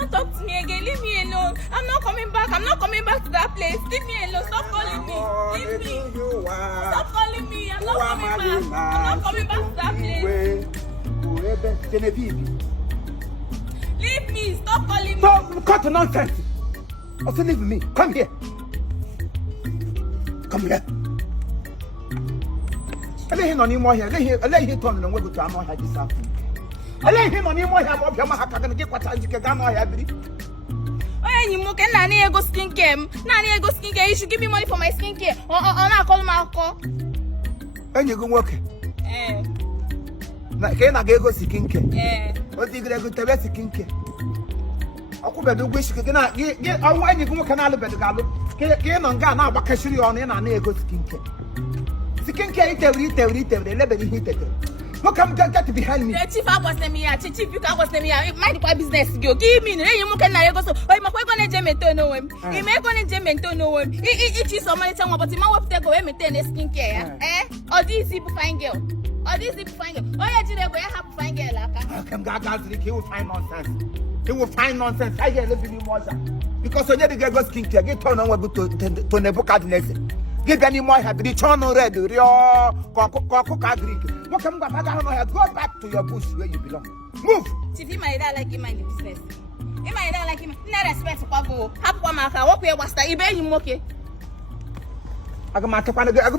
Don't talk to me again. Leave me alone. I'm not coming back. I'm not coming back to that place. Leave me alone. Stop calling me. Leave me. Stop calling me. I'm not coming back. I'm not coming back to that place. Leave me. Stop calling me. Stop. Cut the nonsense. Also leave me. Come here. Come here. I let him on him more here. Let him turn and go to Amo had this afternoon. I let him on him more here. I'm going to get what I can have. Oh, you moke and Nani go skincare. Nani go skincare. You should give me money for my skincare. Or not call my uncle. And you go work. Eh. Can I go skincare? Eh. What did you go to best skincare? I could be wish you cannot get on when you go canal better. Get on Ghana, but cash you on and I go skincare. Skincare, they never hit it. What come get behind me? The chief, I was me. Chief, you can't was me. Mind my business. You give me. You can go so. I'm going to German to know him. He may go in German to know him. It is so many times, but my wife take away maintain the skincare. Eh? Or these people find girl. Or these people find girl. Oh, yeah, I have to find girl. I can go down to the he will find nonsense. He will find nonsense. I get living in water. Because when you get skincare, get turned on to Nebuchadnezzar. Give any more have the turn red, Rio, Greek. What come back? Go back to your bush where you belong. Move! Chief, my dad like him in the business. If my dad like him, not respect for Pabo. Hapwamaka, what way was that? You bet him okay. I can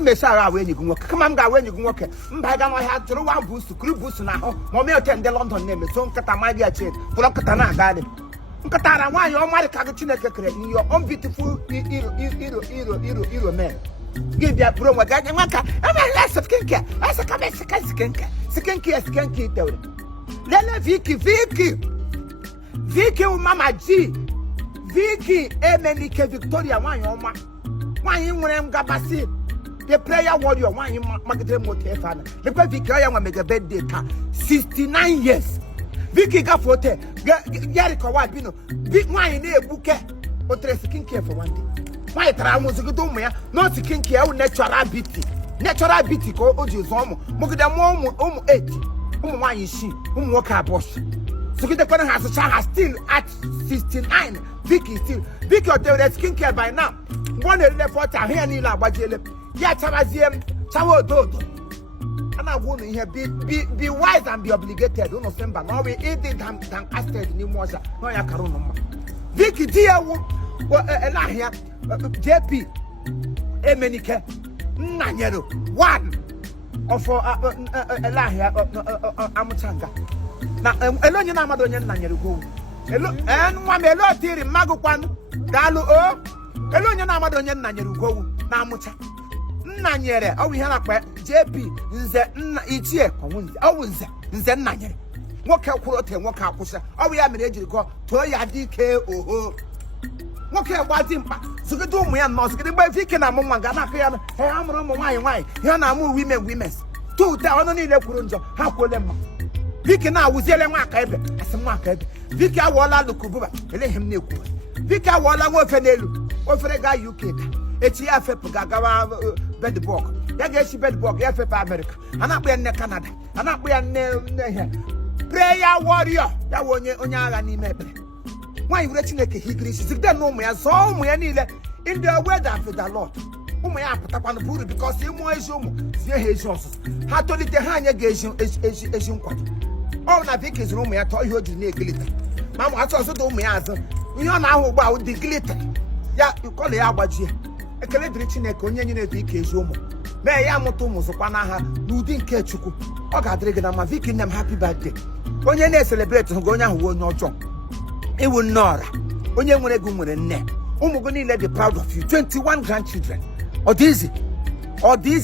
make sure when you can work. Come on, when you can work. I had to one boost to crew boost now. Mommy attend the London name, so Katamaya chain, Polokatana garden. Katara, why your mother Kagatina in your own beautiful hero man. Give your promo, Gagamaka. I'm a less of skincare. I said, come and skincare. Skincare. Lena Vicky, Mama G. Vicky, Emenike Victoria, one your ma. Why you want Gabasi? The prayer warrior, one you market motive. The Vicky, I want to make a birthday car. 69 years. Vicky got for te. Yariko Wabino. Big wine in a bouquet. Or skincare for one day. Why try was a good woman? No skincare, natural beauty. Natural beauty, go Ojozomo. Mugda Momo, 80. Why is she? Walk our boss. So the corner has a child still at 69. Vicky still. Vicky or the skincare by now. One left water here, Nila Bajele. Yatamazium, Chawo Dodo. And I won't here be wise and be obligated. Don't know, but now we eat it than casted in Mosa. No, ya Carona. Vicky, dear, Elahia, JP, Emenike, Nanyero, one of Elahia, Amutanga. Now, alone, you know, Madonna Nanyero go. And one may not hear Magopan, Dalu, alone, you know, Madonna Nanyero go, Namucha. Nanyere, oh, we have a JP, each year, always, Nanyere. Walk out, walk out, oh, we have an go, Toya DK, oh. What can I do? So the doom we are not getting by Vicky and Mamma Gana. Hey, I'm on why? You're not more women. Two down on the Kurunjo, how could them? Vicky now was yelling market as a market. Vicky, I will allow the Kuba, let him know. Vicky, I will allow Fenelu, or for a guy you kick. HF Gagawa bedbook. That gets you bedbook, FF America. And up in Canada. And up in prayer warrior. That one Onya Nime. Why you letting a higris? If they know me, I saw me in the weather for the Lord. Whom I put up on the board because you more is how to let the hand against Asian quarter. All I think is room, I told you to make glitter. Mamma, I also told me as you know now about the glitter. Yeah, you call it Abaji. A celebrity neck on your case, Yomo. May I am to Musopanaha, you didn't catch you. I got drinking on my Vicky them happy birthday. When you celebrate, Gonya who will not jump. It will not. When you want to go with a neck, Omogoni let be proud of you. 21 grandchildren. Or these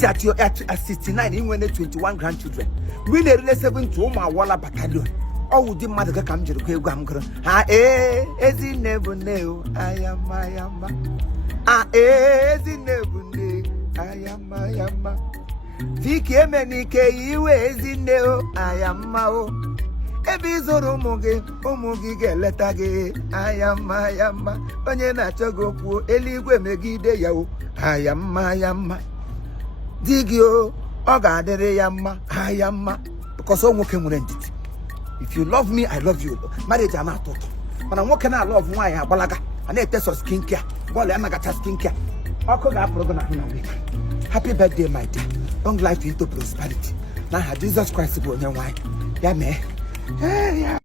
at your at 69, even when 21 grandchildren. We need 7 to my Walla battalion. Oh, would the mother come to the Gamgra? Ah, as he never knew. I am. Ah, as he never knew. I am. Vicky Menike, you as he knew. I am. Ebizoro umugi geletage ayama onye na-achọgo kwuo eluigwe megide ya o ayama digio ọ ga-adịrị ya mma ayama because o nwoke nwere ndidi. If you love me, I love you. Marriage ana atụtụ mana nwoke na love nwaanyị agbalaga a na-eteso skin care bọọlụ ya magacha skin care ọkụ ga-apụrụ gị n'ahụ na week. Happy birthday my dear, long life into prosperity n'aha Jesus Christ bụ onye nwaanyị ya mee.